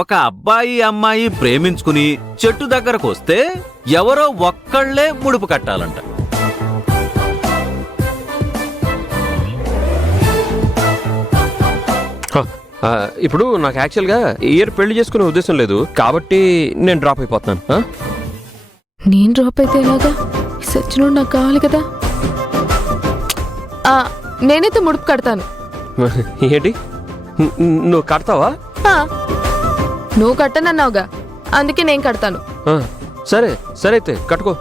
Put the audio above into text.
ఒక అబ్బాయి అమ్మాయి ప్రేమించుకుని చెట్టు దగ్గరకు వస్తే ఎవరో ఒక్కళ్లే ముడుపు కట్టాలంట. ఇప్పుడు నాకు యాక్చువల్గా ఇయర్ పెళ్లి చేసుకునే ఉద్దేశం లేదు కాబట్టి నేను డ్రాప్ అయిపోతున్నాను. నేను డ్రాప్ అయితే ఎలాగా? సచ్చినోడు నాకు కావాలి కదా. నేనైతే ముడుపు కడతాను. ఏంటి నువ్వు కడతావా? నువ్వు కట్టనన్నావుగా, అందుకే నేను కడతాను. సరే సరే అయితే కట్టుకో.